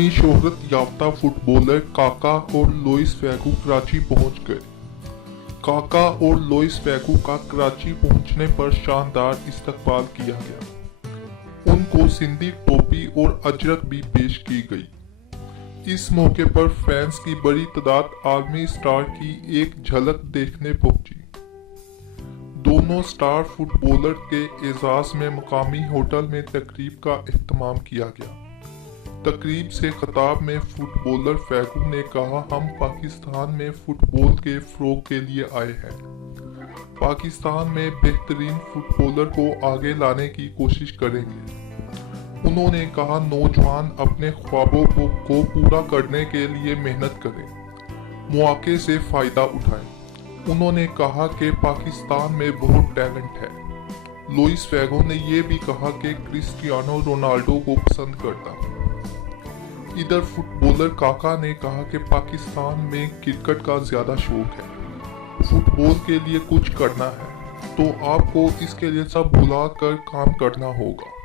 عالمی شہرت یافتہ فٹبالر کاکا اور لوئس فیگو کراچی پہنچ گئے۔ کاکا اور لوئس فیگو کا کراچی پہنچنے پر شاندار استقبال کیا گیا۔ ان کو سندھی ٹوپی اور اجرک بھی پیش کی گئی۔ اس موقع پر فینس کی بڑی تعداد عالمی سٹار کی ایک جھلک دیکھنے پہنچی۔ دونوں سٹار فٹبالر کے اعزاز میں مقامی ہوٹل میں تقریب کا اہتمام کیا گیا۔ تقریب سے خطاب میں فٹبالر فیگو نے کہا، ہم پاکستان میں فٹ بال کے فروغ کے لیے آئے ہیں۔ پاکستان میں بہترین فٹبالر کو آگے لانے کی کوشش کریں گے۔ انہوں نے کہا، نوجوان اپنے خوابوں کو پورا کرنے کے لیے محنت کریں، مواقع سے فائدہ اٹھائیں۔ انہوں نے کہا کہ پاکستان میں بہت ٹیلنٹ ہے۔ لوئس فیگو نے یہ بھی کہا کہ کرسٹیانو رونالڈو کو پسند کرتا ہوں۔ ادھر فٹبالر کاکا نے کہا کہ پاکستان میں کرکٹ کا زیادہ شوق ہے، فٹ بال کے لیے کچھ کرنا ہے، تو آپ کو اس کے لیے سب بھلا کر کام کرنا ہوگا۔